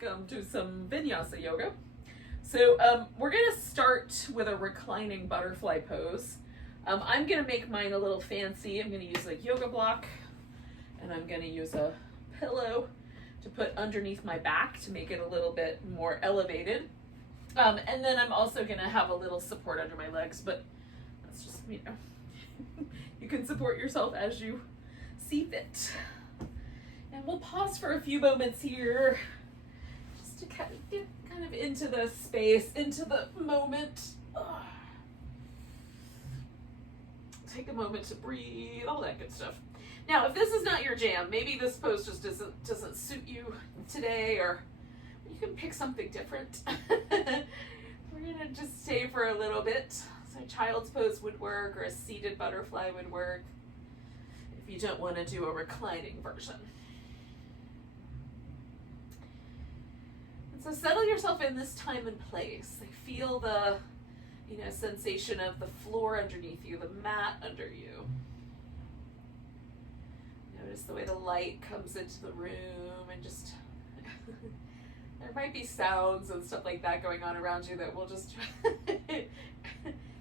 welcome to some Vinyasa yoga. So we're gonna start with a reclining butterfly pose. I'm gonna make mine a little fancy. I'm gonna use a yoga block and I'm gonna use a pillow to put underneath my back to make it a little bit more elevated. And then I'm also gonna have a little support under my legs, but that's just, you know, you can support yourself as you see fit. And we'll pause for a few moments here just to kind of get into the space, into the moment. Take a moment to breathe, all that good stuff. Now, if this is not your jam, maybe this pose just doesn't suit you today, or you can pick something different. We're gonna just stay for a little bit. So child's pose would work, or a seated butterfly would work, if you don't want to do a reclining version. And so settle yourself in this time and place. Like, feel the, sensation of the floor underneath you, the mat under you. Notice the way the light comes into the room, and just there might be sounds and stuff like that going on around you that we'll just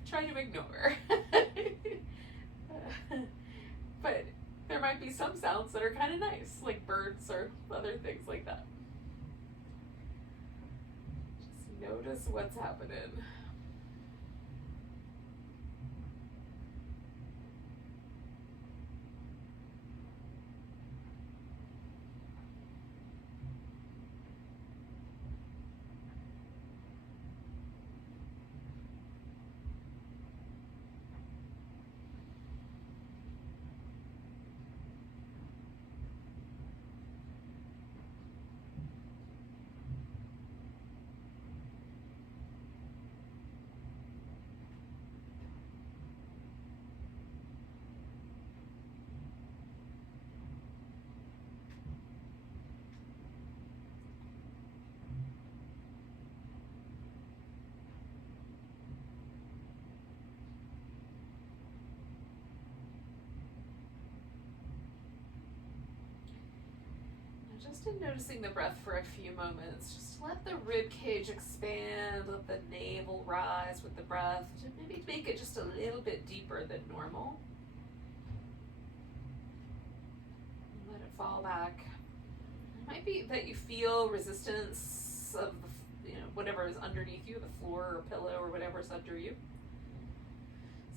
try to ignore. But there might be some sounds that are kind of nice, like birds or other things like that. Just notice what's happening. Just in noticing the breath for a few moments, just let the rib cage expand, let the navel rise with the breath, to maybe make it just a little bit deeper than normal. Let it fall back. It might be that you feel resistance of whatever is underneath you, the floor or pillow or whatever's under you.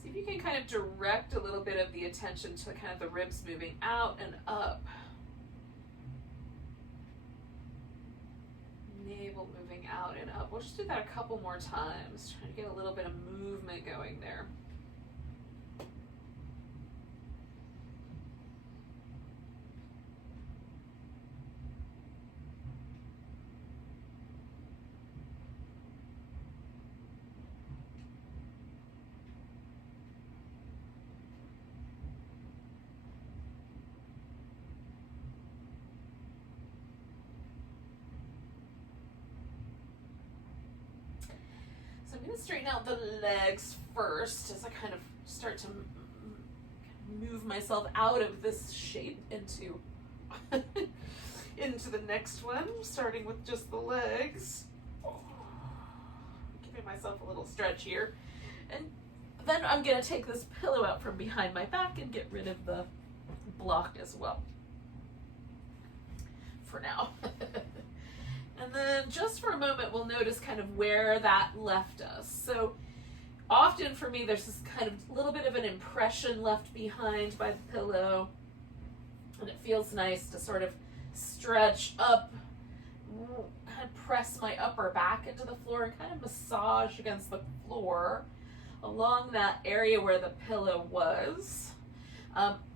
See if you can kind of direct a little bit of the attention to kind of the ribs moving out and up. Navel moving out and up. We'll just do that a couple more times, trying to get a little bit of movement going there. So I'm going to straighten out the legs first as I kind of start to move myself out of this shape into into the next one, starting with just the legs. Giving myself a little stretch here. And then I'm going to take this pillow out from behind my back and get rid of the block as well. For now. And then just for a moment, we'll notice kind of where that left us. So often for me, there's this kind of little bit of an impression left behind by the pillow. And it feels nice to sort of stretch up, kind of press my upper back into the floor and kind of massage against the floor along that area where the pillow was.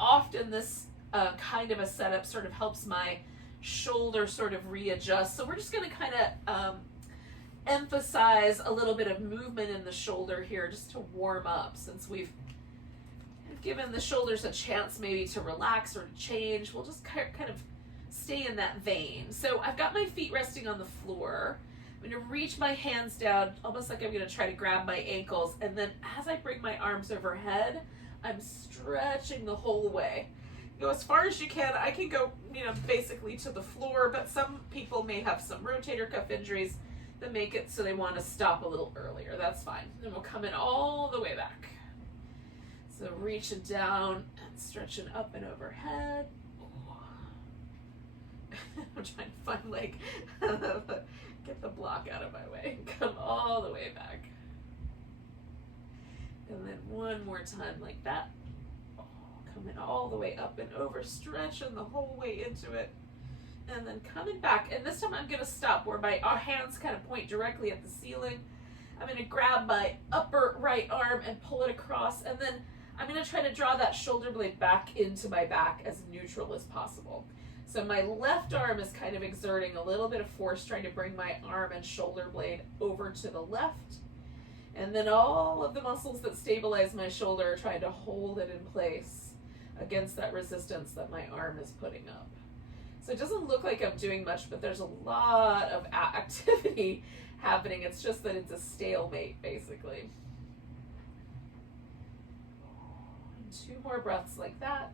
Often this kind of a setup sort of helps my shoulder sort of readjust. So we're just going to kind of emphasize a little bit of movement in the shoulder here just to warm up, since we've given the shoulders a chance maybe to relax or to change. We'll just kind of stay in that vein. So I've got my feet resting on the floor. I'm going to reach my hands down, almost like I'm going to try to grab my ankles, and then as I bring my arms overhead, I'm stretching the whole way. Go as far as you can. I can go, basically to the floor, but some people may have some rotator cuff injuries that make it so they want to stop a little earlier. That's fine. Then we'll come in all the way back. So reaching down and stretching up and overhead. I'm trying to find, like, get the block out of my way. Come all the way back. And then one more time like that. Coming all the way up and over, stretching the whole way into it. And then coming back. And this time I'm going to stop where my hands kind of point directly at the ceiling. I'm going to grab my upper right arm and pull it across. And then I'm going to try to draw that shoulder blade back into my back as neutral as possible. So my left arm is kind of exerting a little bit of force, trying to bring my arm and shoulder blade over to the left. And then all of the muscles that stabilize my shoulder are trying to hold it in place against that resistance that my arm is putting up. So it doesn't look like I'm doing much, but there's a lot of activity happening. It's just that it's a stalemate, basically. 2 more breaths like that.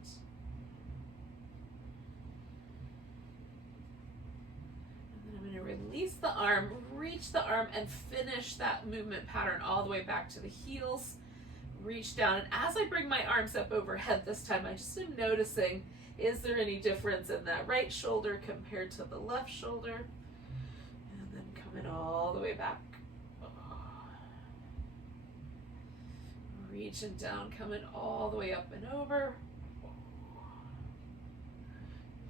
And then I'm going to release the arm, reach the arm, and finish that movement pattern all the way back to the heels. Reach down, and as I bring my arms up overhead this time, I just am noticing, is there any difference in that right shoulder compared to the left shoulder? And then coming all the way back. Reaching down, coming all the way up and over.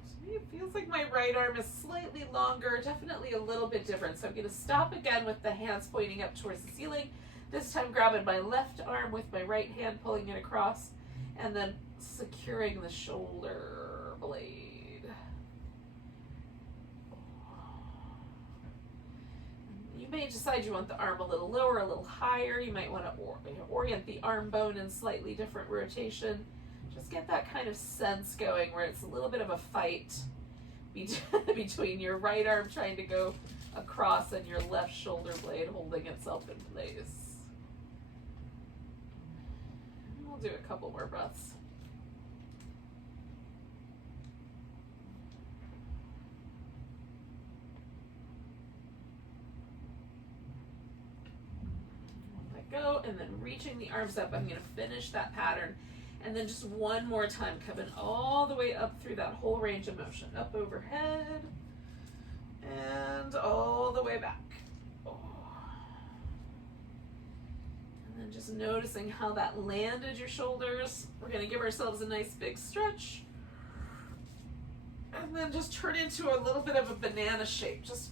To me, it feels like my right arm is slightly longer, definitely a little bit different. So I'm going to stop again with the hands pointing up towards the ceiling. This time grabbing my left arm with my right hand, pulling it across, and then securing the shoulder blade. You may decide you want the arm a little lower, a little higher. You might want to orient the arm bone in slightly different rotation. Just get that kind of sense going where it's a little bit of a fight between your right arm trying to go across and your left shoulder blade holding itself in place. We'll do a couple more breaths. Let go, and then reaching the arms up. I'm going to finish that pattern. And then just one more time, coming all the way up through that whole range of motion. Up overhead, and all the way back. And then just noticing how that landed your shoulders. We're going to give ourselves a nice big stretch. And then just turn into a little bit of a banana shape, just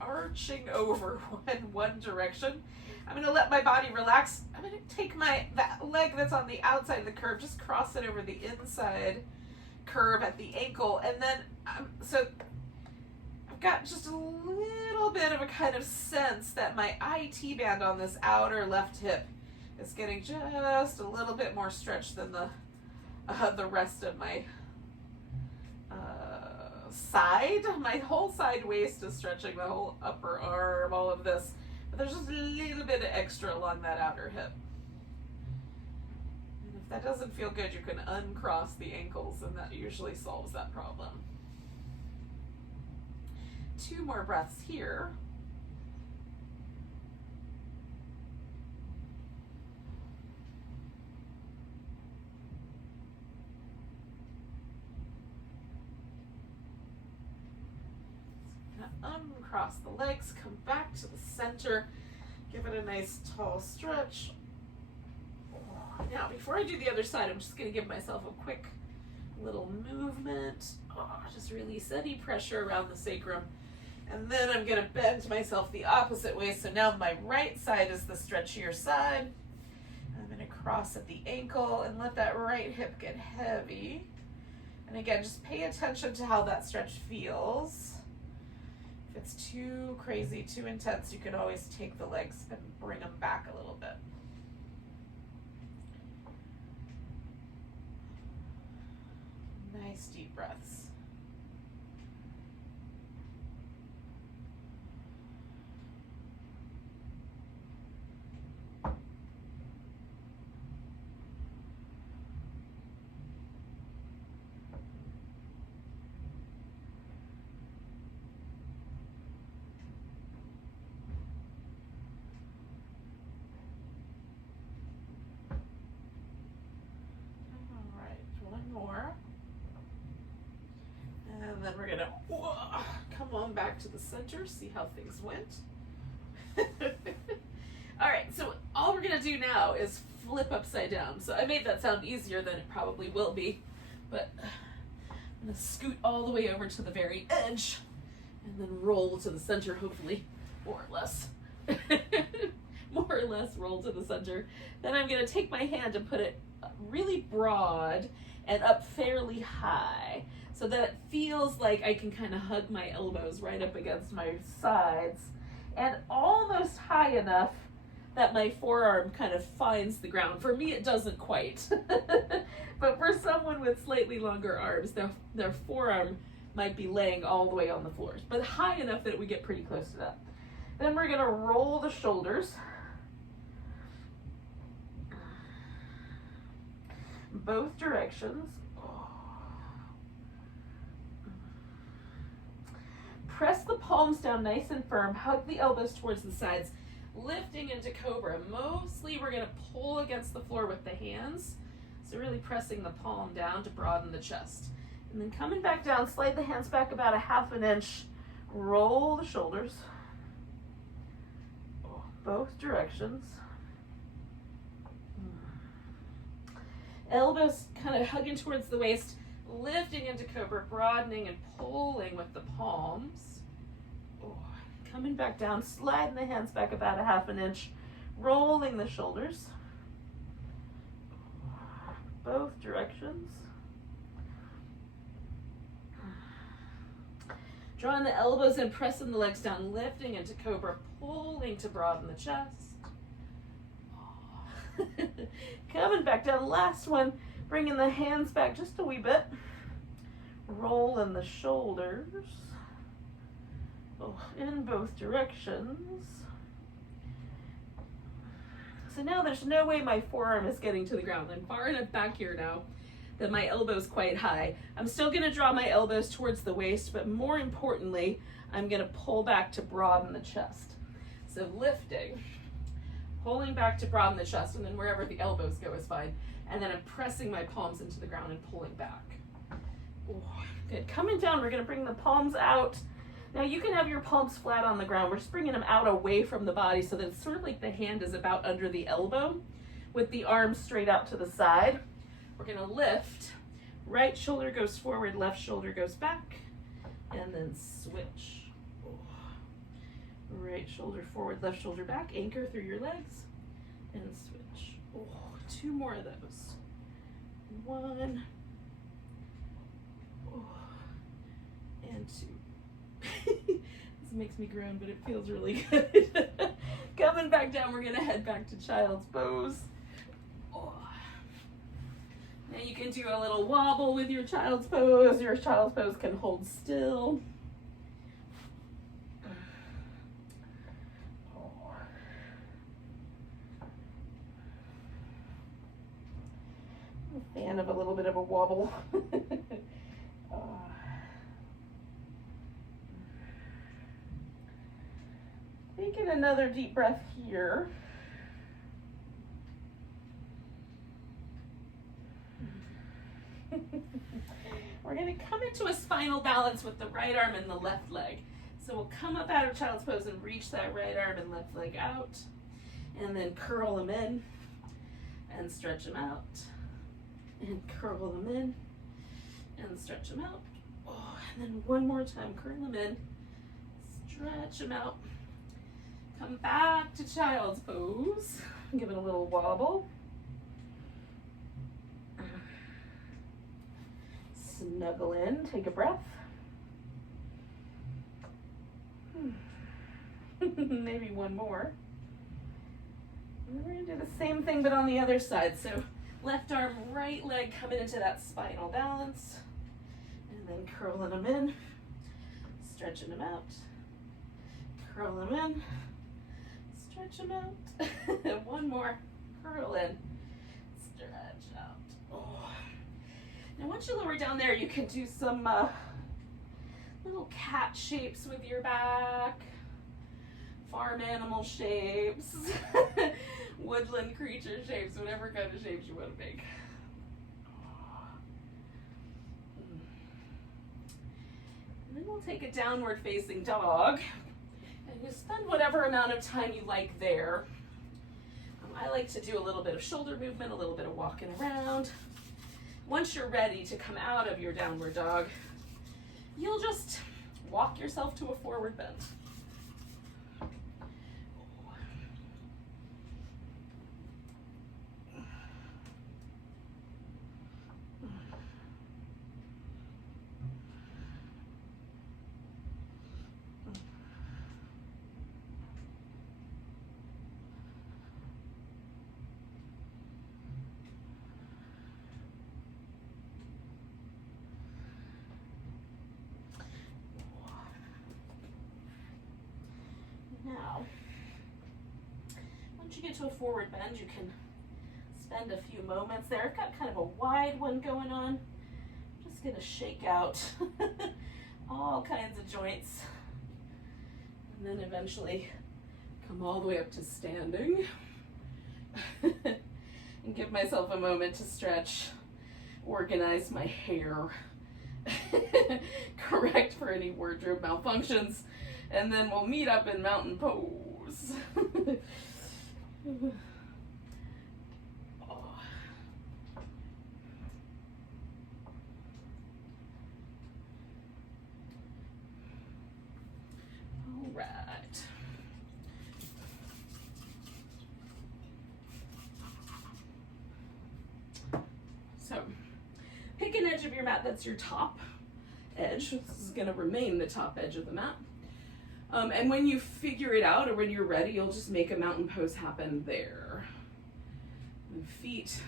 arching over in one direction. I'm going to let my body relax. I'm going to take that leg that's on the outside of the curve, just cross it over the inside curve at the ankle. And then, so I've got just a little bit of a kind of sense that my IT band on this outer left hip is getting just a little bit more stretched than the rest of my side. My whole side waist is stretching, the whole upper arm, all of this. But there's just a little bit of extra along that outer hip. And if that doesn't feel good, you can uncross the ankles, and that usually solves that problem. 2 more breaths here. Uncross the legs, come back to the center, give it a nice tall stretch. Now, before I do the other side, I'm just going to give myself a quick little movement. Just release any pressure around the sacrum. And then I'm going to bend myself the opposite way. So now my right side is the stretchier side. I'm going to cross at the ankle and let that right hip get heavy. And again, just pay attention to how that stretch feels. If it's too crazy, too intense, you can always take the legs and bring them back a little bit. Nice deep breaths. back to the center, see how things went. All right, so all we're gonna do now is flip upside down. So I made that sound easier than it probably will be, but I'm gonna scoot all the way over to the very edge and then roll to the center, hopefully, more or less. More or less roll to the center. Then I'm gonna take my hand and put it really broad and up fairly high so that it feels like I can kind of hug my elbows right up against my sides and almost high enough that my forearm kind of finds the ground. For me, it doesn't quite. But for someone with slightly longer arms, their forearm might be laying all the way on the floor, but high enough that we get pretty close to that. Then we're gonna roll the shoulders. Both directions. Press the palms down nice and firm. Hug the elbows towards the sides. Lifting into cobra. Mostly we're going to pull against the floor with the hands. So really pressing the palm down to broaden the chest. And then coming back down, slide the hands back about 1/2 inch. Roll the shoulders. Both directions. Elbows kind of hugging towards the waist, lifting into cobra, broadening and pulling with the palms. Coming back down, sliding the hands back about 1/2 inch, rolling the shoulders. Both directions. Drawing the elbows in, pressing the legs down, lifting into cobra, pulling to broaden the chest. Coming back down, last one, bringing the hands back just a wee bit. Rolling the shoulders. In both directions. So now there's no way my forearm is getting to the ground. I'm far enough back here now that my elbow's quite high. I'm still gonna draw my elbows towards the waist, but more importantly, I'm gonna pull back to broaden the chest. So lifting, pulling back to broaden the chest, and then wherever the elbows go is fine. And then I'm pressing my palms into the ground and pulling back. Good, coming down, we're gonna bring the palms out. Now you can have your palms flat on the ground. We're just bringing them out away from the body so that it's sort of like the hand is about under the elbow with the arms straight out to the side. We're gonna lift. Right shoulder goes forward, left shoulder goes back, and then switch. Right shoulder forward, left shoulder back. Anchor through your legs and switch. 2 more of those. 1 and 2. This makes me groan, but it feels really good. Coming back down, we're gonna head back to child's pose. Now you can do a little wobble with your child's pose. Your child's pose can hold still. I'm a fan of a little bit of a wobble. Taking another deep breath here. We're going to come into a spinal balance with the right arm and the left leg. So we'll come up out of child's pose and reach that right arm and left leg out. And then curl them in and stretch them out. And curl them in and stretch them out. And then one more time, curl them in, stretch them out. Come back to child's pose. Give it a little wobble. Snuggle in, take a breath. Maybe one more. And we're gonna do the same thing but on the other side. So left arm, right leg coming into that spinal balance. And then curling them in, stretching them out. Curl them in, stretch them out. One more, curl in, stretch out. Now once you lower down there, you can do some little cat shapes with your back, farm animal shapes, woodland creature shapes, whatever kind of shapes you want to make. And then we'll we'll take a downward facing dog, and you spend whatever amount of time you like there. I like to do a little bit of shoulder movement, a little bit of walking around. Once you're ready to come out of your downward dog, you'll just walk yourself to a forward bend. Now, once you get to a forward bend, you can spend a few moments there. I've got kind of a wide one going on. I'm just going to shake out all kinds of joints, and then eventually come all the way up to standing and give myself a moment to stretch, organize my hair, correct for any wardrobe malfunctions, and then we'll meet up in mountain pose. All right. So, pick an edge of your mat that's your top edge. This is going to remain the top edge of the mat. And when you figure it out, or when you're ready, you'll just make a mountain pose happen there. And feet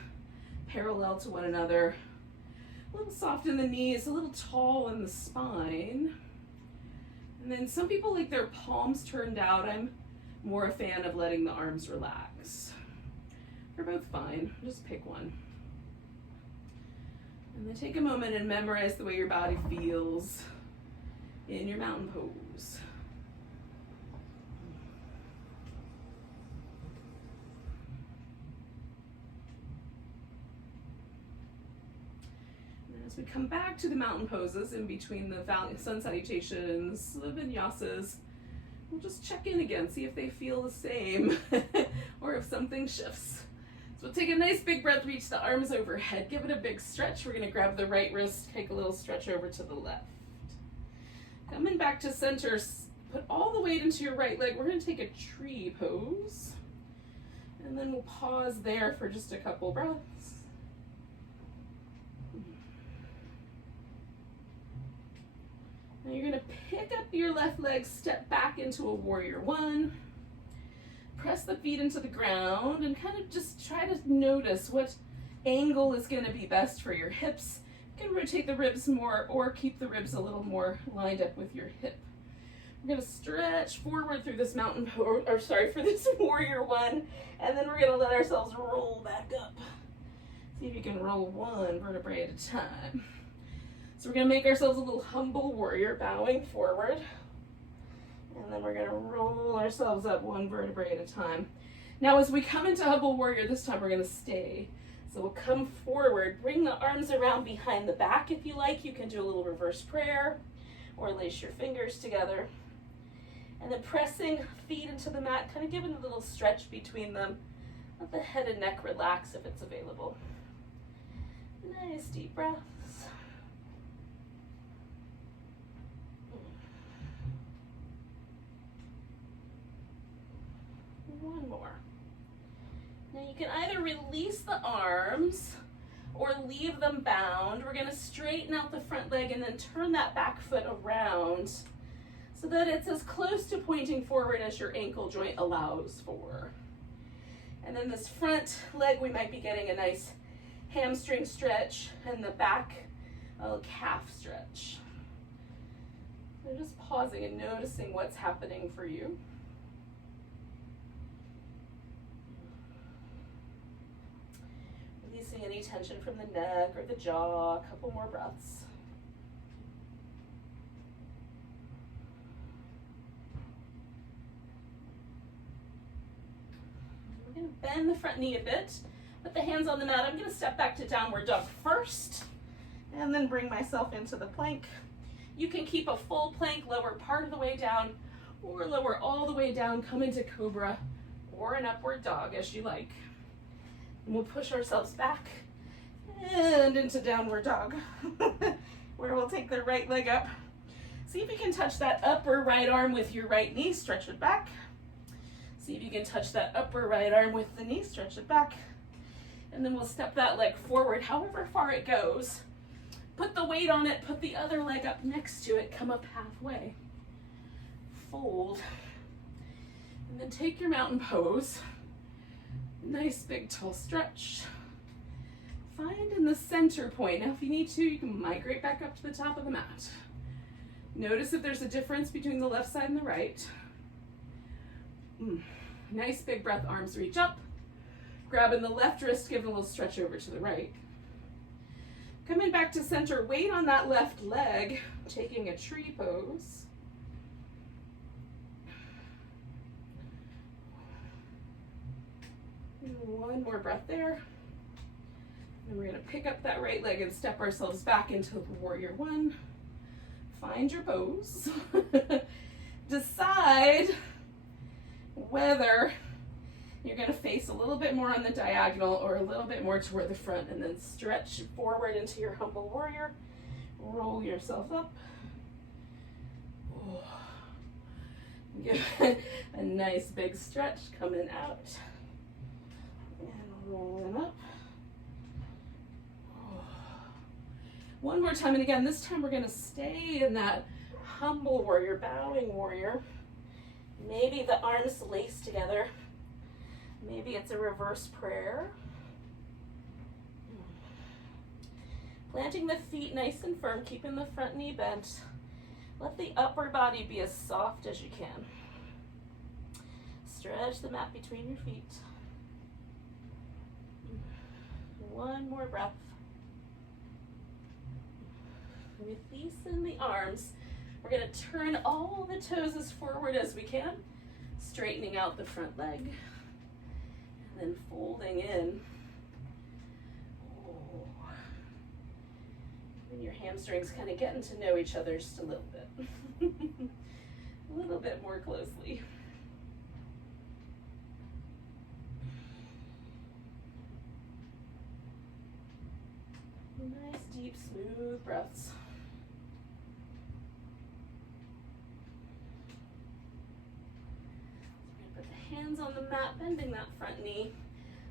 parallel to one another. A little soft in the knees, a little tall in the spine. And then some people like their palms turned out. I'm more a fan of letting the arms relax. They're both fine, just pick one. And then take a moment and memorize the way your body feels in your mountain pose. We come back to the mountain poses in between the sun salutations, the vinyasas. We'll just check in again, see if they feel the same or if something shifts. So we'll take a nice big breath, reach the arms overhead, give it a big stretch. We're gonna grab the right wrist, take a little stretch over to the left. Coming back to center, put all the weight into your right leg. We're gonna take a tree pose. And then we'll pause there for just a couple breaths. Now you're going to pick up your left leg, step back into a warrior one, press the feet into the ground, and kind of just try to notice what angle is going to be best for your hips. You can rotate the ribs more or keep the ribs a little more lined up with your hip. We're going to stretch forward through this for this warrior one, and then we're going to let ourselves roll back up. See if you can roll one vertebrae at a time. So we're going to make ourselves a little humble warrior, bowing forward. And then we're going to roll ourselves up one vertebrae at a time. Now as we come into humble warrior, this time we're going to stay. So we'll come forward, bring the arms around behind the back if you like. You can do a little reverse prayer or lace your fingers together. And then pressing feet into the mat, kind of giving a little stretch between them. Let the head and neck relax if it's available. Nice deep breaths. One more. Now you can either release the arms or leave them bound. We're going to straighten out the front leg and then turn that back foot around so that it's as close to pointing forward as your ankle joint allows for. And then this front leg, we might be getting a nice hamstring stretch, and the back, a calf stretch. So just pausing and noticing what's happening for you. Releasing any tension from the neck or the jaw. A couple more breaths. We're going to bend the front knee a bit. Put the hands on the mat. I'm going to step back to downward dog first, and then bring myself into the plank. You can keep a full plank, lower part of the way down, or lower all the way down, come into cobra or an upward dog as you like. And we'll push ourselves back and into downward dog, where we'll take the right leg up. See if you can touch that upper right arm with your right knee, stretch it back. See if you can touch that upper right arm with the knee, stretch it back. And then we'll step that leg forward, however far it goes. Put the weight on it, put the other leg up next to it, come up halfway. Fold. And then take your mountain pose. Nice big tall stretch. Find in the center point. Now if you need to, you can migrate back up to the top of the mat. Notice if there's a difference between the left side and the right. Nice big breath, arms reach up. Grabbing the left wrist, give it a little stretch over to the right. Coming back to center, weight on that left leg, taking a tree pose. One more breath there. And we're gonna pick up that right leg and step ourselves back into warrior one. Find your pose. Decide whether you're gonna face a little bit more on the diagonal or a little bit more toward the front, and then stretch forward into your humble warrior. Roll yourself up. Give it a nice big stretch coming out. And rolling up. One more time, and again, this time we're gonna stay in that humble warrior, bowing warrior. Maybe the arms laced together. Maybe it's a reverse prayer. Planting the feet nice and firm, keeping the front knee bent. Let the upper body be as soft as you can. Stretch the mat between your feet. One more breath. Releasing the arms. We're going to turn all the toes as forward as we can, straightening out the front leg, and then folding in. And your hamstrings kind of getting to know each other just a little bit. A little bit more closely. Nice, deep, smooth breaths. Put the hands on the mat, bending that front knee,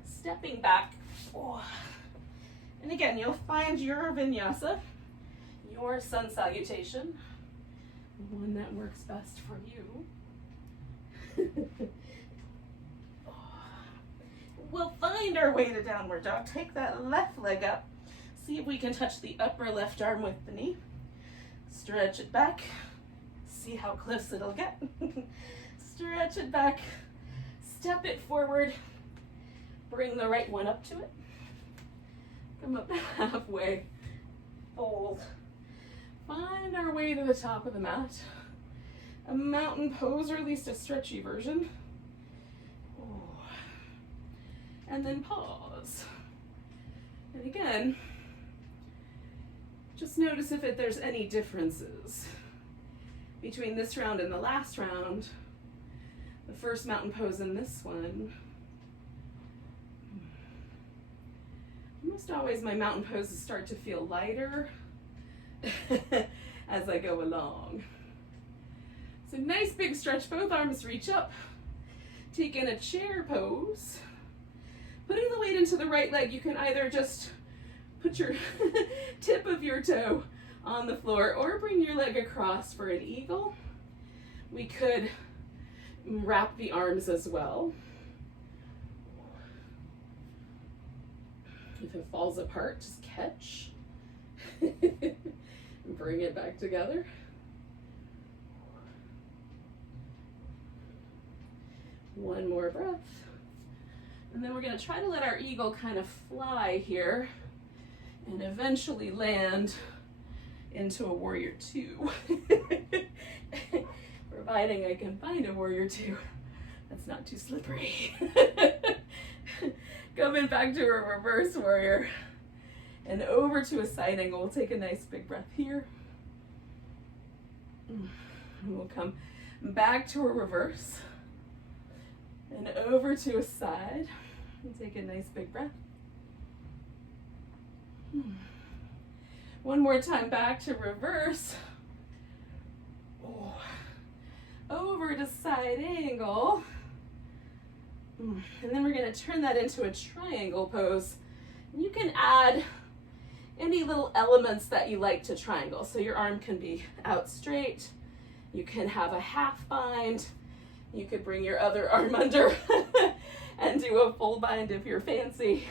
stepping back. And again, you'll find your vinyasa, your sun salutation, the one that works best for you. We'll find our way to downward dog. Take that left leg up. See if we can touch the upper left arm with the knee. Stretch it back. See how close it'll get. Stretch it back. Step it forward. Bring the right one up to it. Come up halfway. Fold. Find our way to the top of the mat. A mountain pose, or at least a stretchy version. And then pause. And again, just notice if there's any differences between this round and the last round. The first mountain pose and this one. Almost always my mountain poses start to feel lighter as I go along. So nice big stretch, both arms reach up. Taking a chair pose. Putting the weight into the right leg, you can either just put your tip of your toe on the floor or bring your leg across for an eagle. We could wrap the arms as well. If it falls apart, just catch. And bring it back together. One more breath. And then we're going to try to let our eagle kind of fly here and eventually land into a warrior two. Providing I can find a warrior two that's not too slippery. Coming back to a reverse warrior and over to a side angle. We'll take a nice big breath here. And we'll come back to a reverse and over to a side. And take a nice big breath. One more time, back to reverse. Over to side angle. And then we're going to turn that into a triangle pose. You can add any little elements that you like to triangle. So your arm can be out straight. You can have a half bind. You could bring your other arm under and do a full bind if you're fancy.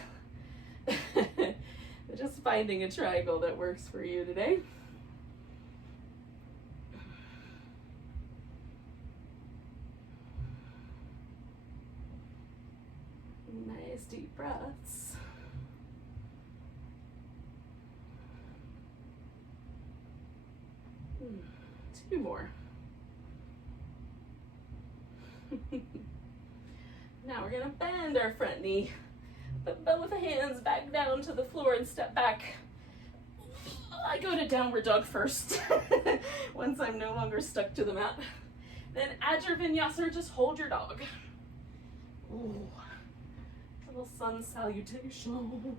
Just finding a triangle that works for you today. Nice deep breaths. Two more. Now we're gonna bend our front knee, put both hands back down to the floor and step back. I go to downward dog first, once I'm no longer stuck to the mat. Then add your vinyasa, just hold your dog. Ooh. Little sun salutation.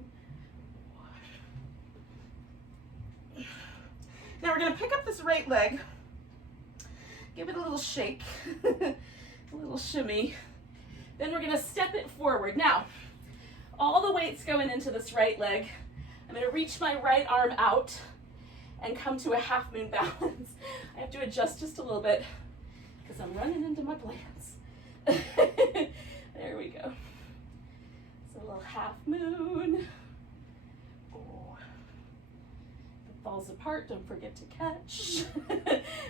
Now we're gonna pick up this right leg, give it a little shake, a little shimmy. Then we're gonna step it forward. Now, all the weight's going into this right leg. I'm gonna reach my right arm out and come to a half moon balance. I have to adjust just a little bit because I'm running into my plants. There we go. So a little half moon. Oh. If it falls apart, don't forget to catch.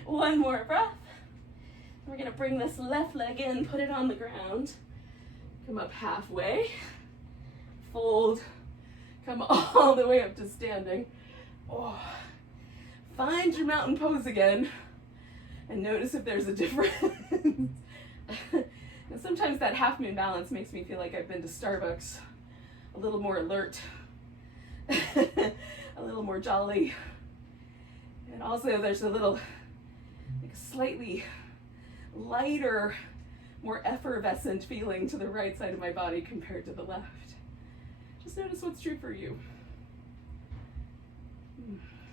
One more breath. We're gonna bring this left leg in, put it on the ground. Come up halfway, fold, come all the way up to standing. Oh. Find your mountain pose again and notice if there's a difference. And sometimes that half moon balance makes me feel like I've been to Starbucks, a little more alert, a little more jolly. And also there's a little, like a slightly lighter, more effervescent feeling to the right side of my body compared to the left. Just notice what's true for you.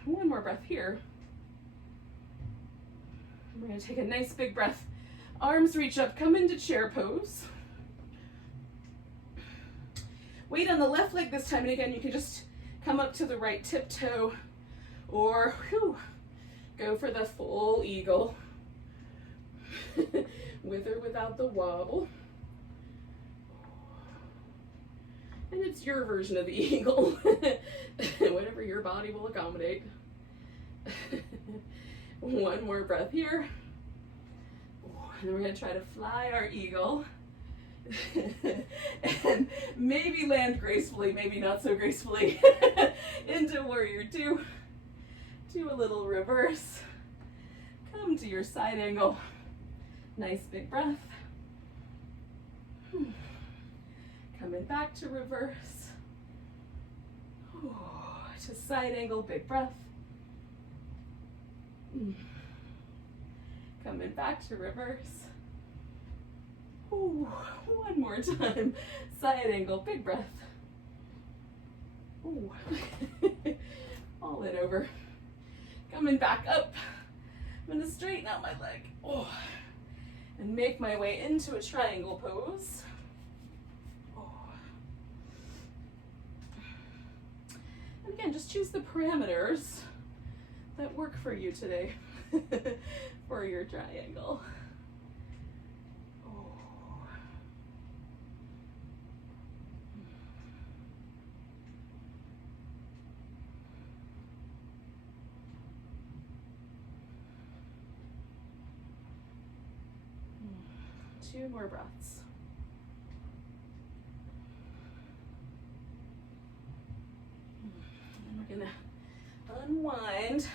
One more breath here. We're going to take a nice big breath. Arms reach up, come into chair pose. Weight on the left leg this time, and again, you can just come up to the right tiptoe or go for the full eagle. With or without the wobble. And it's your version of the eagle. Whatever your body will accommodate. One more breath here. And then we're going to try to fly our eagle. And maybe land gracefully, maybe not so gracefully, into warrior two. Do a little reverse. Come to your side angle. Nice big breath. Coming back to reverse. To side angle, big breath. Coming back to reverse. One more time. Side angle, big breath. All in over. Coming back up. I'm going to straighten out my leg. And make my way into a triangle pose. And again, just choose the parameters that work for you today for your triangle. Two more breaths. And we're gonna unwind,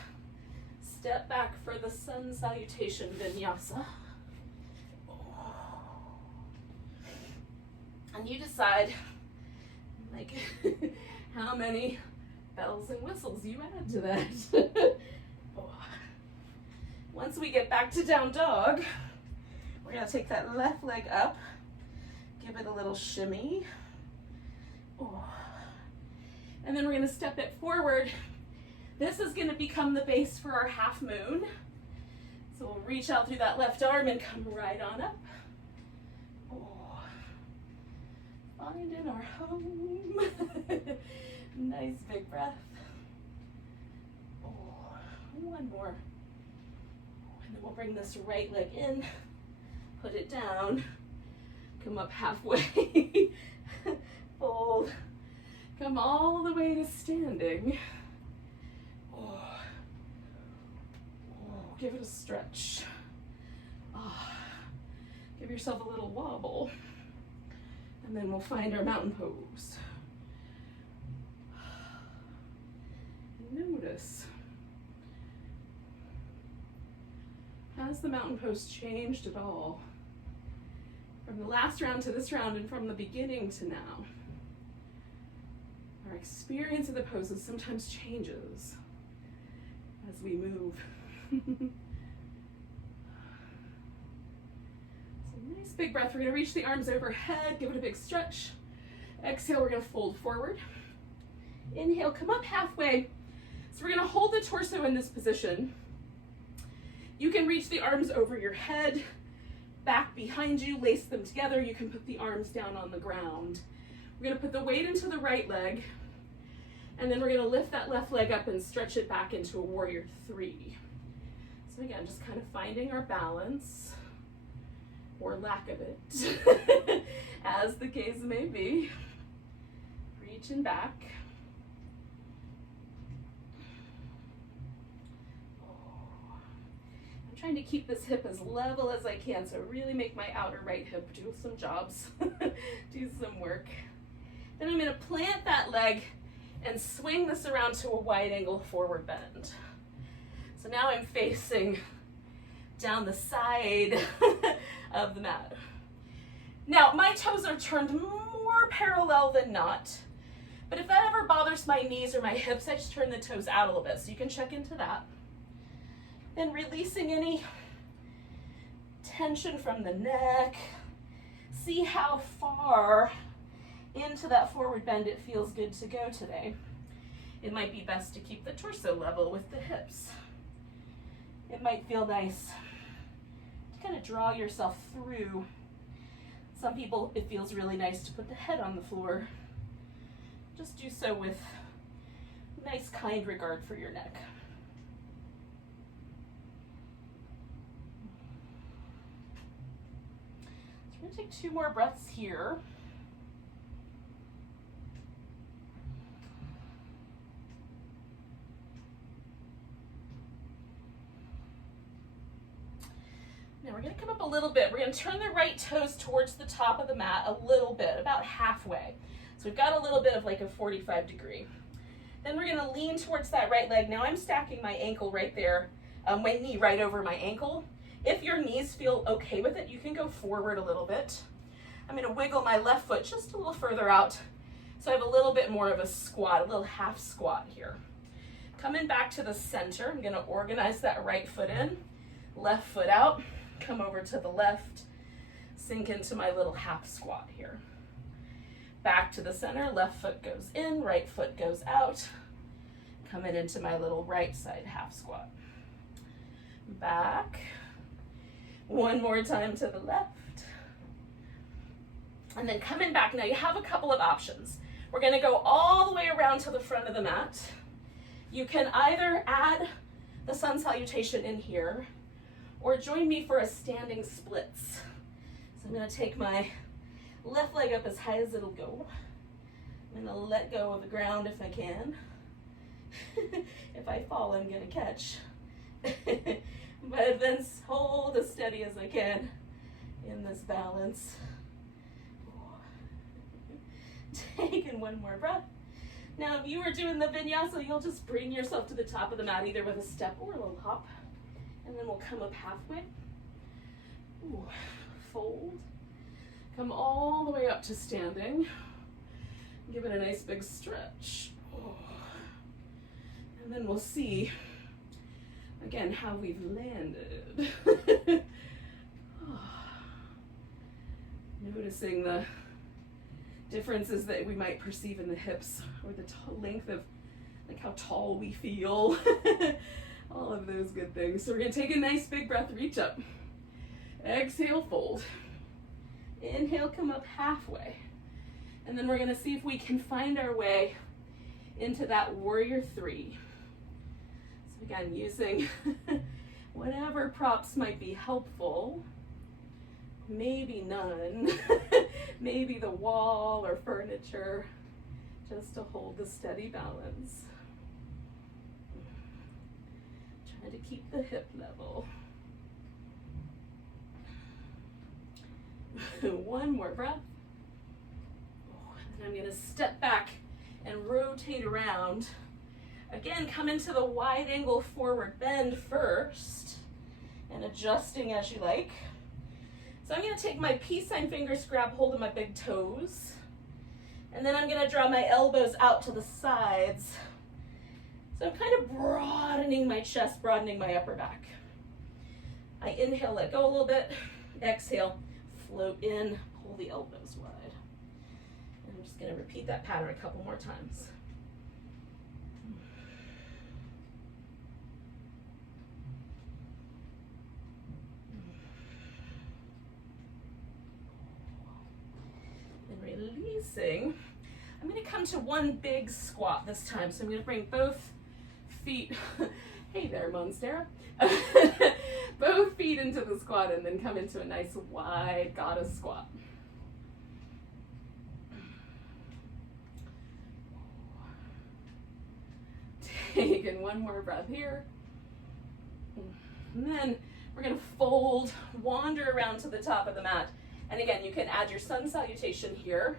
step back for the sun salutation vinyasa. And you decide, like, how many bells and whistles you add to that. Once we get back to down dog, we're gonna take that left leg up, give it a little shimmy. Oh. And then we're gonna step it forward. This is gonna become the base for our half moon. So we'll reach out through that left arm and come right on up. Oh. Finding our home. Nice big breath. Oh. One more. And then we'll bring this right leg in, put it down, come up halfway, fold, come all the way to standing. Oh. Oh, give it a stretch. Oh. Give yourself a little wobble. And then we'll find our mountain pose. Notice. Has the mountain pose changed at all? From the last round to this round and from the beginning to now. Our experience of the poses sometimes changes as we move. So nice big breath. We're gonna reach the arms overhead, give it a big stretch. Exhale, we're gonna fold forward. Inhale, come up halfway. So we're gonna hold the torso in this position. You can reach the arms over your head, back behind you, lace them together. You can put the arms down on the ground. We're gonna put the weight into the right leg, and then we're gonna lift that left leg up and stretch it back into a warrior 3. So again, just kind of finding our balance, or lack of it, as the case may be. Reaching back. Trying to keep this hip as level as I can, so really make my outer right hip do some jobs, do some work. Then I'm going to plant that leg and swing this around to a wide angle forward bend. So now I'm facing down the side of the mat. Now my toes are turned more parallel than not, but if that ever bothers my knees or my hips, I just turn the toes out a little bit, so you can check into that. Then releasing any tension from the neck. See how far into that forward bend it feels good to go today. It might be best to keep the torso level with the hips. It might feel nice to kind of draw yourself through. Some people, it feels really nice to put the head on the floor. Just do so with nice, kind regard for your neck. We're going to take 2 more breaths here. Now we're going to come up a little bit. We're going to turn the right toes towards the top of the mat a little bit, about halfway. So we've got a little bit of like a 45 degree. Then we're going to lean towards that right leg. Now I'm stacking my ankle right there, my knee right over my ankle. If your knees feel okay with it, you can go forward a little bit. I'm going to wiggle my left foot just a little further out, so I have a little bit more of a squat, a little half squat here. Coming back to the center, I'm going to organize that right foot in, left foot out, come over to the left, sink into my little half squat here. Back to the center, left foot goes in, right foot goes out, coming into my little right side half squat. Back. One more time to the left. And then coming back. Now you have a couple of options. We're going to go all the way around to the front of the mat. You can either add the sun salutation in here, or join me for a standing splits. So I'm going to take my left leg up as high as it'll go. I'm going to let go of the ground if I can. If I fall, I'm going to catch. But then hold as steady as I can in this balance. Taking one more breath. Now, if you were doing the vinyasa, you'll just bring yourself to the top of the mat, either with a step or a little hop. And then we'll come up halfway. Ooh. Fold. Come all the way up to standing. Give it a nice big stretch. Oh. And then we'll see. again, how we've landed. Noticing the differences that we might perceive in the hips, or the length of, like, how tall we feel. All of those good things. So we're gonna take a nice big breath, reach up. Exhale, fold. Inhale, come up halfway. And then we're gonna see if we can find our way into that warrior three. So again, using whatever props might be helpful. Maybe none. Maybe the wall or furniture, just to hold the steady balance. Try to keep the hip level. One more breath. And I'm gonna step back and rotate around. Again, come into the wide angle forward bend first, and adjusting as you like. So I'm gonna take my peace sign fingers, grab hold of my big toes, and then I'm gonna draw my elbows out to the sides. So I'm kind of broadening my chest, broadening my upper back. I inhale, let go a little bit. Exhale, float in, pull the elbows wide. And I'm just gonna repeat that pattern a couple more times. And releasing. I'm gonna come to one big squat this time. So I'm gonna bring both feet, hey there, Monstera. Both feet into the squat and then come into a nice wide goddess squat. Taking one more breath here. And then we're gonna fold, wander around to the top of the mat. And again, you can add your sun salutation here,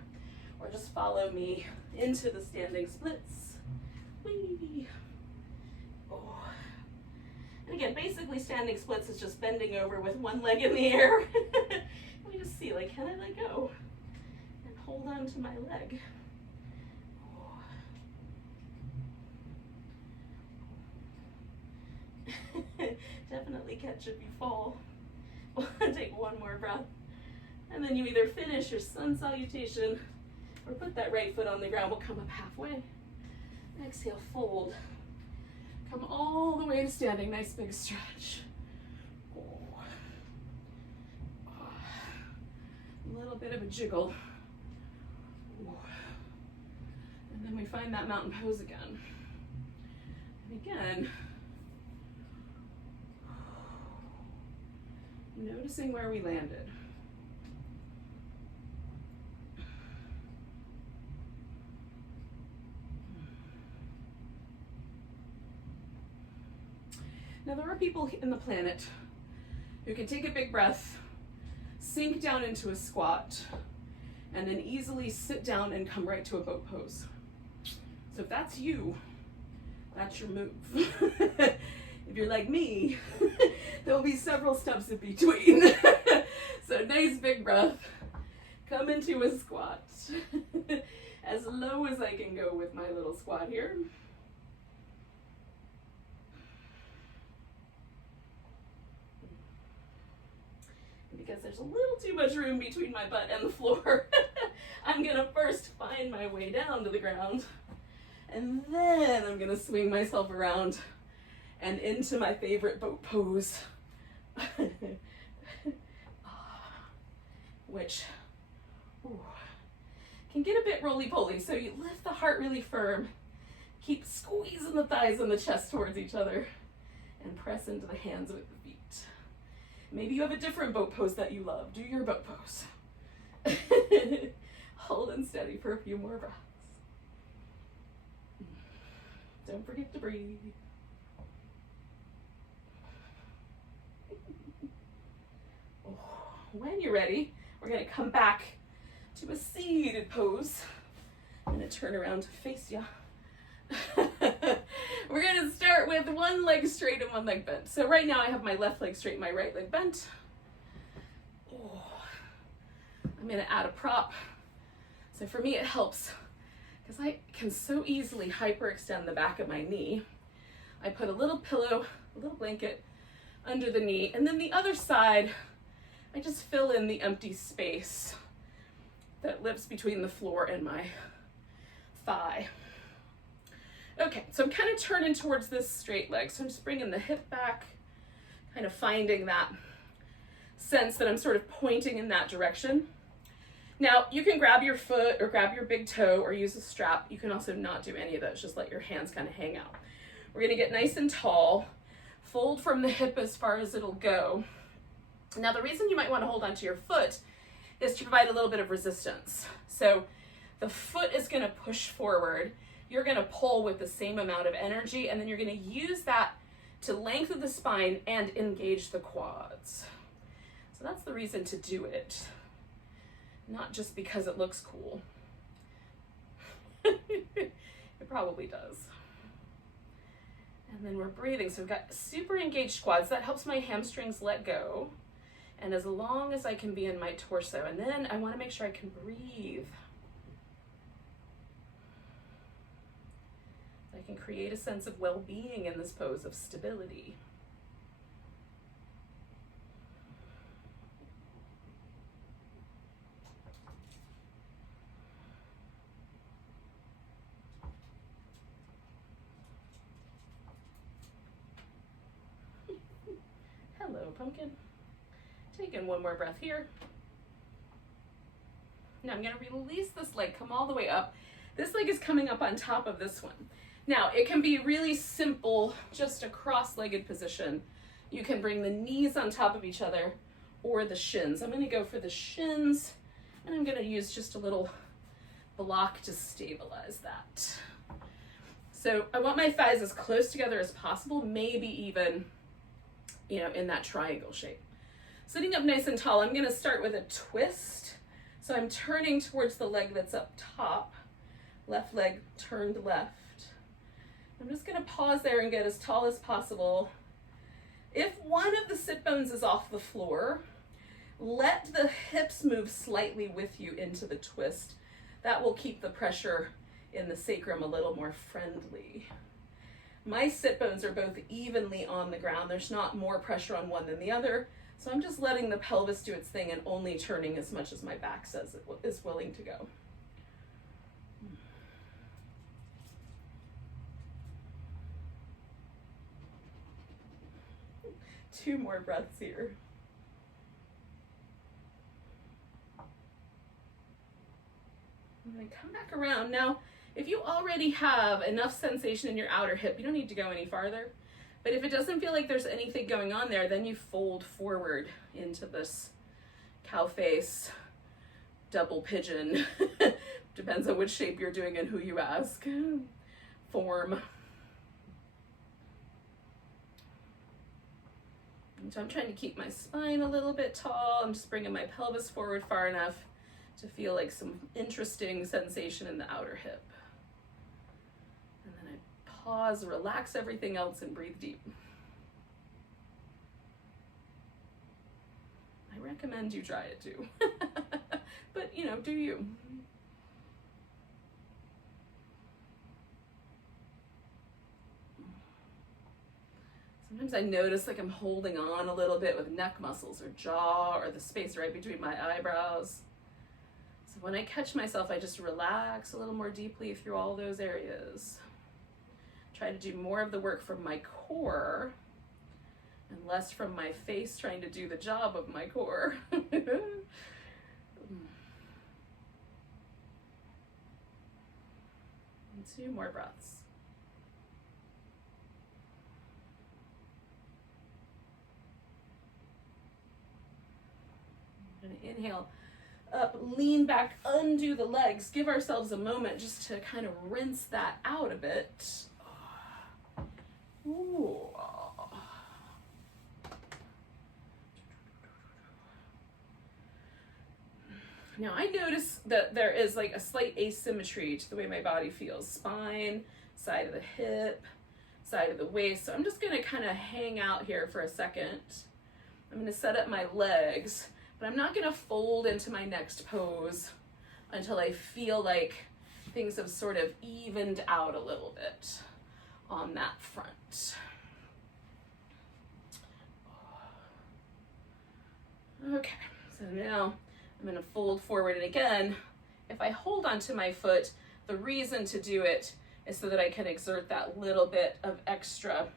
or just follow me into the standing splits. Whee! Oh. And again, basically standing splits is just bending over with one leg in the air. Let me just see, like, can I let go? And hold on to my leg. Oh. Definitely catch if you fall. Take one more breath. And then you either finish your sun salutation or put that right foot on the ground. We'll come up halfway. Exhale, fold. Come all the way to standing. Nice big stretch. Oh. A little bit of a jiggle. Oh. And then we find that mountain pose again. And again, noticing where we landed. Now there are people in the planet who can take a big breath, sink down into a squat, and then easily sit down and come right to a boat pose. So if that's you, that's your move. If you're like me, there'll be several steps in between. So nice big breath, come into a squat. As low as I can go with my little squat here. Because there's a little too much room between my butt and the floor, I'm gonna first find my way down to the ground, and then I'm gonna swing myself around and into my favorite boat pose, which can get a bit roly-poly. So you lift the heart really firm, keep squeezing the thighs and the chest towards each other, and press into the hands with the feet. Maybe you have a different boat pose that you love. Do your boat pose. Hold and steady for a few more breaths. Don't forget to breathe. When you're ready, we're going to come back to a seated pose. I'm going to turn around to face you. We're going to start with one leg straight and one leg bent. So right now I have my left leg straight and my right leg bent. Oh. I'm going to add a prop. So for me it helps because I can so easily hyperextend the back of my knee. I put a little pillow a little blanket under the knee. And then the other side, I just fill in the empty space that lives between the floor and my thigh. Okay, so I'm kind of turning towards this straight leg. So I'm just bringing the hip back, kind of finding that sense that I'm sort of pointing in that direction. Now, you can grab your foot or grab your big toe or use a strap. You can also not do any of those, just let your hands kind of hang out. We're gonna get nice and tall, fold from the hip as far as it'll go. Now, the reason you might wanna hold onto your foot is to provide a little bit of resistance. So the foot is gonna push forward, you're gonna pull with the same amount of energy, and then you're gonna use that to lengthen the spine and engage the quads. So that's the reason to do it. Not just because it looks cool. It probably does. And then we're breathing. So we've got super engaged quads. That helps my hamstrings let go. And as long as I can be in my torso. And then I want to make sure I can breathe. I can create a sense of well-being in this pose of stability. Hello, pumpkin. Taking one more breath here. Now I'm going to release this leg, come all the way up. This leg is coming up on top of this one. Now, it can be really simple, just a cross-legged position. You can bring the knees on top of each other or the shins. I'm going to go for the shins, and I'm going to use just a little block to stabilize that. So I want my thighs as close together as possible, maybe even, in that triangle shape. Sitting up nice and tall, I'm going to start with a twist. So I'm turning towards the leg that's up top, left leg turned left. I'm just going to pause there and get as tall as possible. If one of the sit bones is off the floor, let the hips move slightly with you into the twist. That will keep the pressure in the sacrum a little more friendly. My sit bones are both evenly on the ground. There's not more pressure on one than the other. So I'm just letting the pelvis do its thing and only turning as much as my back says it is willing to go. Two more breaths here. I'm going to come back around. Now, if you already have enough sensation in your outer hip, you don't need to go any farther. But if it doesn't feel like there's anything going on there, then you fold forward into this cow face, double pigeon, depends on which shape you're doing and who you ask, form. So I'm trying to keep my spine a little bit tall. I'm just bringing my pelvis forward far enough to feel like some interesting sensation in the outer hip. And then I pause, relax everything else, and breathe deep. I recommend you try it too. But, do you. Sometimes I notice like I'm holding on a little bit with neck muscles or jaw or the space right between my eyebrows. So when I catch myself, I just relax a little more deeply through all those areas. Try to do more of the work from my core and less from my face trying to do the job of my core. And 2 more breaths. I'm going to inhale up, lean back, undo the legs, give ourselves a moment just to kind of rinse that out a bit. Ooh. Now I notice that there is like a slight asymmetry to the way my body feels. Spine, side of the hip, side of the waist. So I'm just going to kind of hang out here for a second. I'm going to set up my legs. But I'm not going to fold into my next pose until I feel like things have sort of evened out a little bit on that front. Okay, so now I'm gonna fold forward, and again, if I hold onto my foot, the reason to do it is so that I can exert that little bit of extra,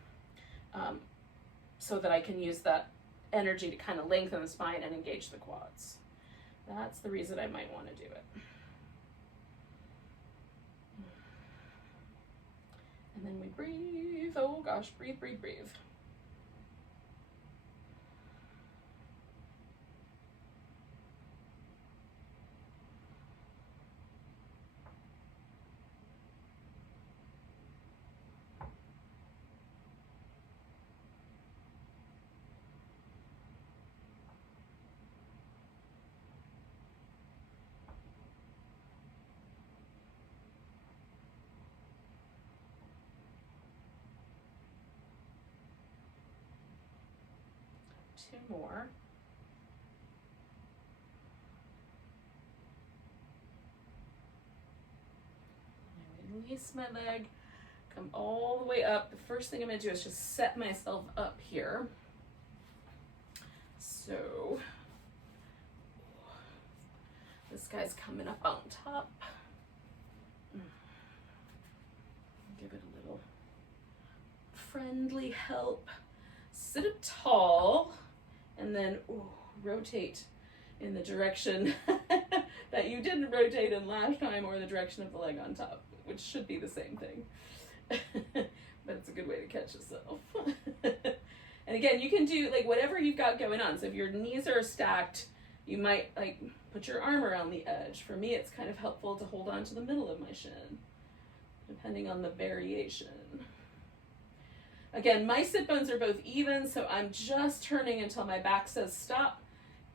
so that I can use that energy to kind of lengthen the spine and engage the quads. That's the reason I might want to do it. And then we breathe. Oh gosh, breathe, breathe, breathe. Two more. I release my leg, come all the way up. The first thing I'm going to do is just set myself up here. So this guy's coming up on top. Give it a little friendly help. Sit up tall, and then rotate in the direction that you didn't rotate in last time, or the direction of the leg on top, which should be the same thing. But it's a good way to catch yourself. And again, you can do like whatever you've got going on. So if your knees are stacked, you might like put your arm around the edge. For me, it's kind of helpful to hold on to the middle of my shin, depending on the variation. Again, my sit bones are both even, so I'm just turning until my back says stop.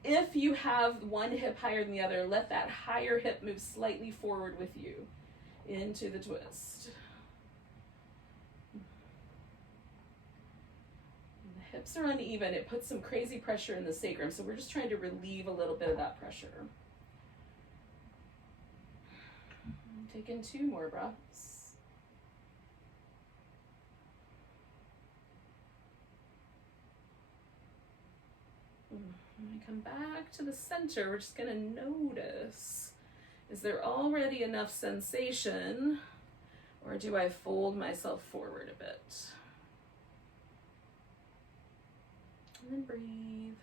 If you have one hip higher than the other, let that higher hip move slightly forward with you into the twist. When the hips are uneven, it puts some crazy pressure in the sacrum, so we're just trying to relieve a little bit of that pressure. Take in two more breaths. When we come back to the center, we're just going to notice, is there already enough sensation, or do I fold myself forward a bit? And then breathe.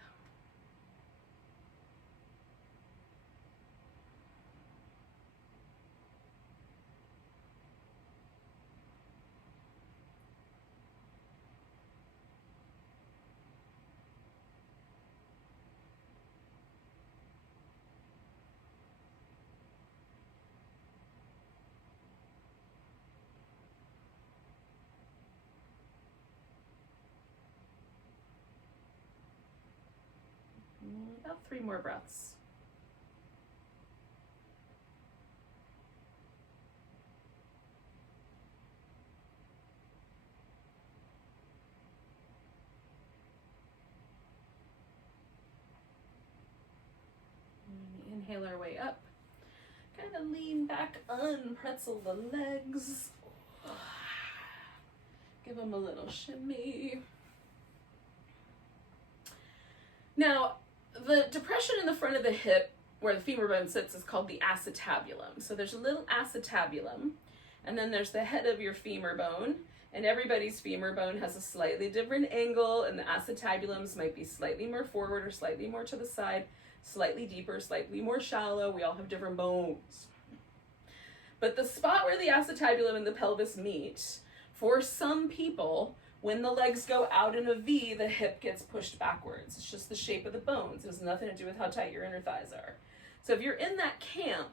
About 3 more breaths. And inhale our way up. Kind of lean back, unpretzel the legs. Give them a little shimmy. Now, the depression in the front of the hip where the femur bone sits is called the acetabulum. So there's a little acetabulum, and then there's the head of your femur bone, and everybody's femur bone has a slightly different angle, and the acetabulums might be slightly more forward or slightly more to the side, slightly deeper, slightly more shallow. We all have different bones. But the spot where the acetabulum and the pelvis meet, for some people, when the legs go out in a V, the hip gets pushed backwards. It's just the shape of the bones. It has nothing to do with how tight your inner thighs are. So if you're in that camp,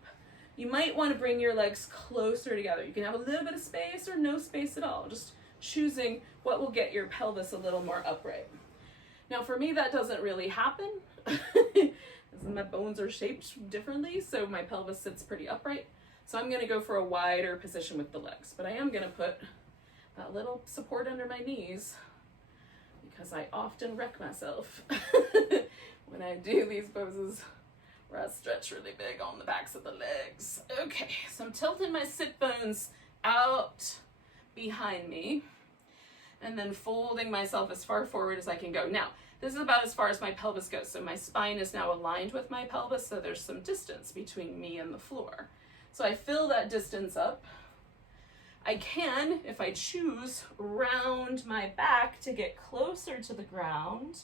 you might want to bring your legs closer together. You can have a little bit of space or no space at all, just choosing what will get your pelvis a little more upright. Now for me, that doesn't really happen. My bones are shaped differently, so my pelvis sits pretty upright. So I'm gonna go for a wider position with the legs, but I am gonna put that little support under my knees because I often wreck myself when I do these poses where I stretch really big on the backs of the legs. Okay, so I'm tilting my sit bones out behind me and then folding myself as far forward as I can go. Now, This is about as far as my pelvis goes. So my spine is now aligned with my pelvis, so there's some distance between me and the floor. So I fill that distance up. I can, if I choose, round my back to get closer to the ground,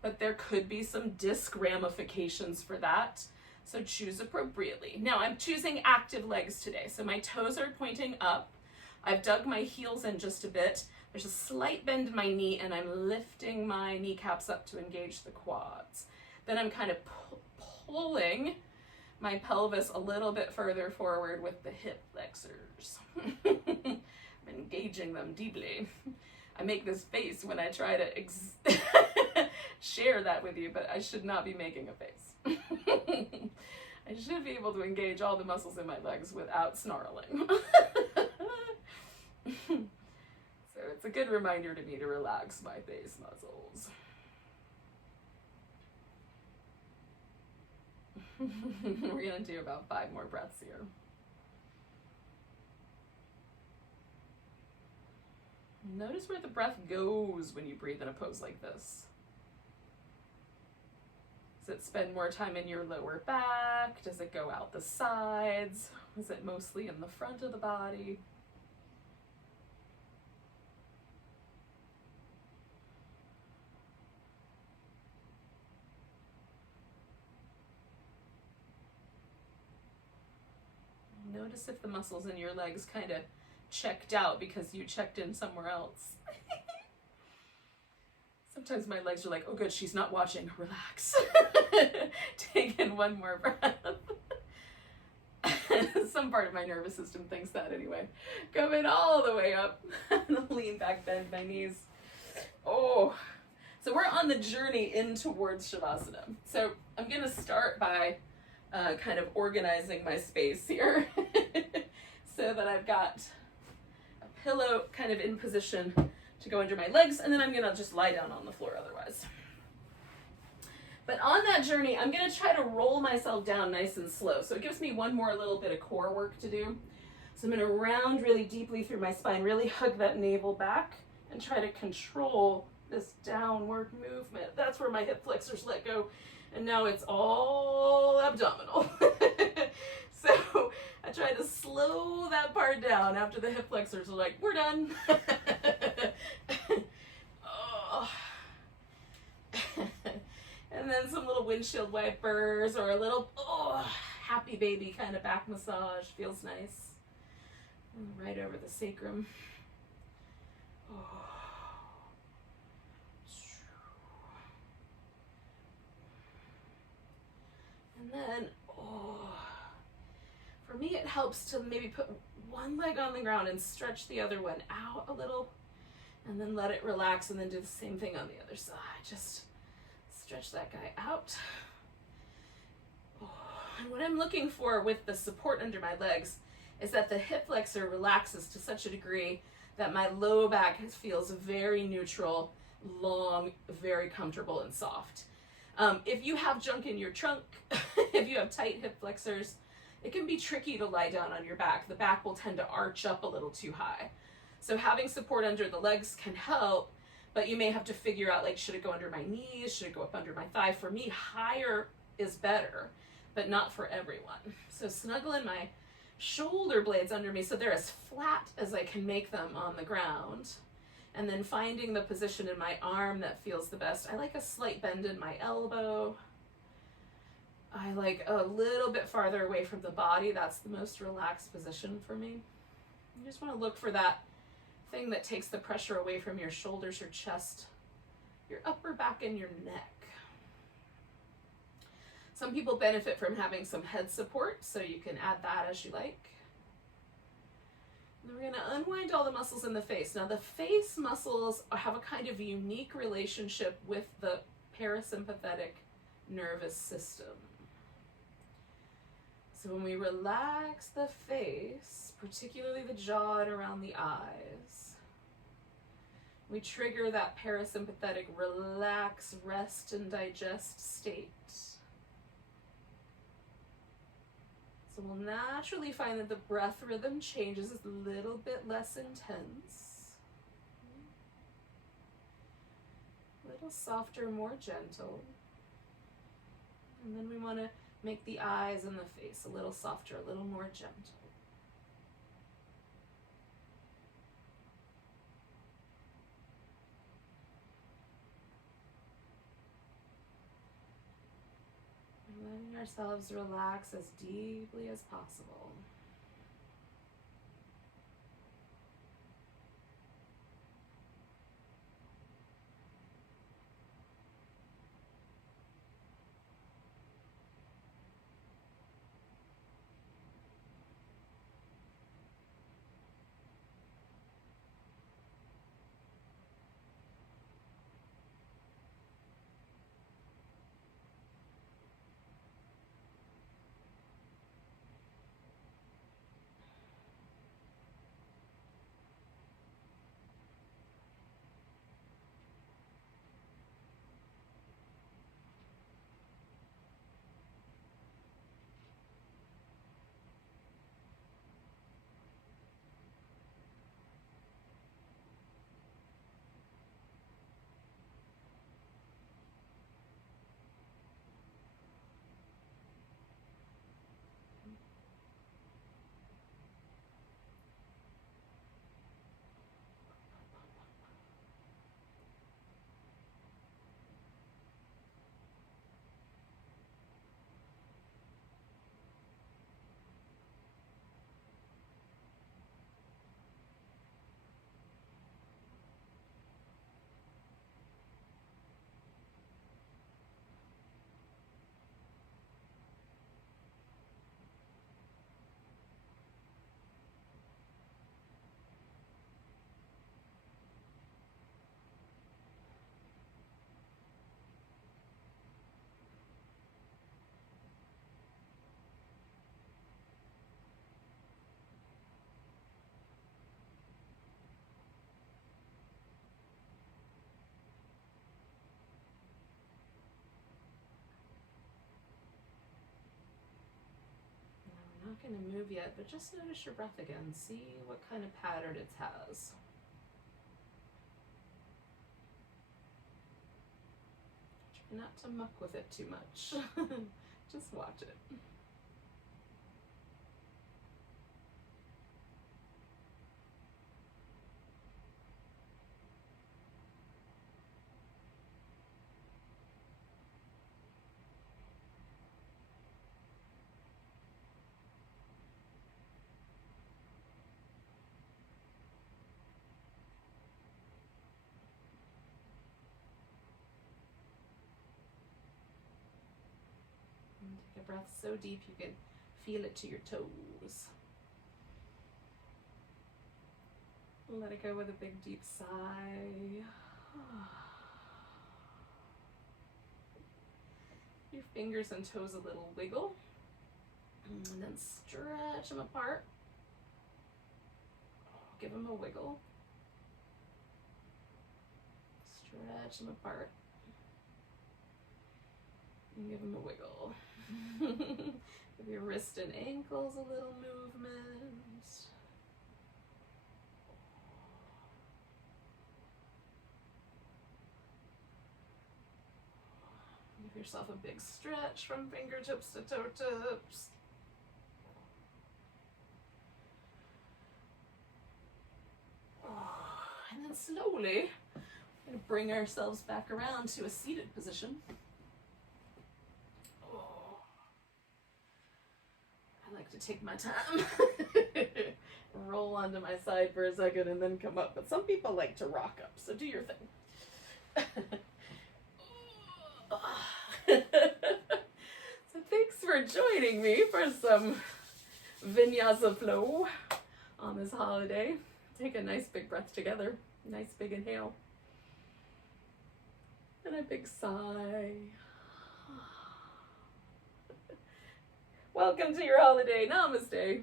but there could be some disc ramifications for that. So choose appropriately. Now I'm choosing active legs today. So my toes are pointing up. I've dug my heels in just a bit. There's a slight bend in my knee and I'm lifting my kneecaps up to engage the quads. Then I'm kind of pulling my pelvis a little bit further forward with the hip flexors. I'm engaging them deeply. I make this face when I try to share that with you, but I should not be making a face. I should be able to engage all the muscles in my legs without snarling. So it's a good reminder to me to relax my face muscles. We're gonna do about 5 more breaths here. Notice where the breath goes when you breathe in a pose like this. Does it spend more time in your lower back? Does it go out the sides? Is it mostly in the front of the body? Notice if the muscles in your legs kind of checked out because you checked in somewhere else. Sometimes my legs are like, oh good, she's not watching, relax. Take in 1 more breath. Some part of my nervous system thinks that anyway. Coming all the way up. Lean back, bend my knees. Oh, so we're on the journey in towards Shavasana. So I'm gonna start by kind of organizing my space here so that I've got a pillow kind of in position to go under my legs, and then I'm gonna just lie down on the floor otherwise. But on that journey, I'm gonna try to roll myself down nice and slow. So it gives me 1 more little bit of core work to do. So I'm gonna round really deeply through my spine, really hug that navel back and try to control this downward movement. That's where my hip flexors let go. And now it's all abdominal. So I try to slow that part down after the hip flexors are like, we're done. Oh. And then some little windshield wipers or a little happy baby kind of back massage. Feels nice. Right over the sacrum. Oh. And then, for me it helps to maybe put 1 leg on the ground and stretch the other one out a little, and then let it relax, and then do the same thing on the other side. Just stretch that guy out. And what I'm looking for with the support under my legs is that the hip flexor relaxes to such a degree that my low back feels very neutral, long, very comfortable and soft. If you have junk in your trunk, if you have tight hip flexors, it can be tricky to lie down on your back. The back will tend to arch up a little too high. So having support under the legs can help, but you may have to figure out, like, should it go under my knees? Should it go up under my thigh? For me, higher is better, but not for everyone. So snuggling my shoulder blades under me so they're as flat as I can make them on the ground. And then finding the position in my arm that feels the best. I like a slight bend in my elbow. I like a little bit farther away from the body. That's the most relaxed position for me. You just want to look for that thing that takes the pressure away from your shoulders, your chest, your upper back, and your neck. Some people benefit from having some head support, so you can add that as you like. And we're going to unwind all the muscles in the face. Now, the face muscles have a kind of unique relationship with the parasympathetic nervous system. So when we relax the face, particularly the jaw and around the eyes, we trigger that parasympathetic relax, rest, and digest state. So we'll naturally find that the breath rhythm changes, is a little bit less intense. A little softer, more gentle. And then we want to make the eyes and the face a little softer, a little more gentle. And letting ourselves relax as deeply as possible. Not going to move yet, but just notice your breath again. See what kind of pattern it has. Try not to muck with it too much. Just watch it. Take a breath so deep you can feel it to your toes. Let it go with a big deep sigh. Your fingers and toes a little wiggle. And then stretch them apart. Give them a wiggle. Stretch them apart. And give them a wiggle. Give your wrist and ankles a little movement. Give yourself a big stretch from fingertips to toe tips. And then slowly, we're going to bring ourselves back around to a seated position. I like to take my time, roll onto my side for a second and then come up. But some people like to rock up, so do your thing. So thanks for joining me for some vinyasa flow on this holiday. Take a nice big breath together. Nice big inhale. And a big sigh. Welcome to your holiday. Namaste.